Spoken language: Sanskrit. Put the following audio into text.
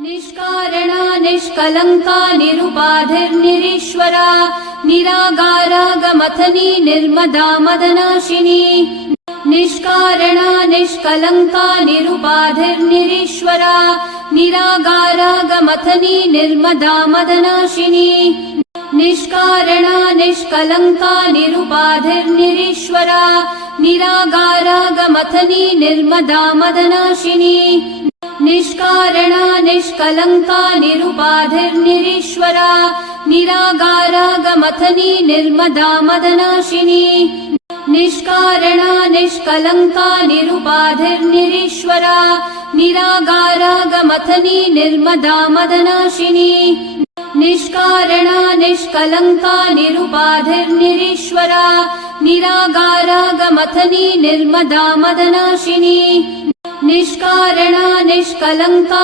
निष्कारणा निष्कलङ्का निरुपाधिर्निरीश्वरा निरागारा गमथनी निर्मदा मदनाशिनी निष्कारणा निष्कलङ्का निरुपाधिर्निरीश्वरा निरागारा गमथनी निर्मदा मदनाशिनी निष्कारणा निष्कलङ्का निरुपाधिर्निरीश्वरा निरागारा गमथनी निर्मदा मदनाशिनी निष्कारणा निष्कलङ्का निरुपाधिर्निरीश्वरा निरागारा गमथनी निर्मदा मदनाशिनी निष्कारणा निष्कलङ्का निरुपाधिर्निरीश्वरा निरागारा गमथनी निर्मदा मदनाशिनी निष्कारणा निष्कलङ्का निरुपाधिर्निरीश्वरा निरागारा गमथनी निर्मदा मदनाशिनी निष्कारणा निष्कलङ्का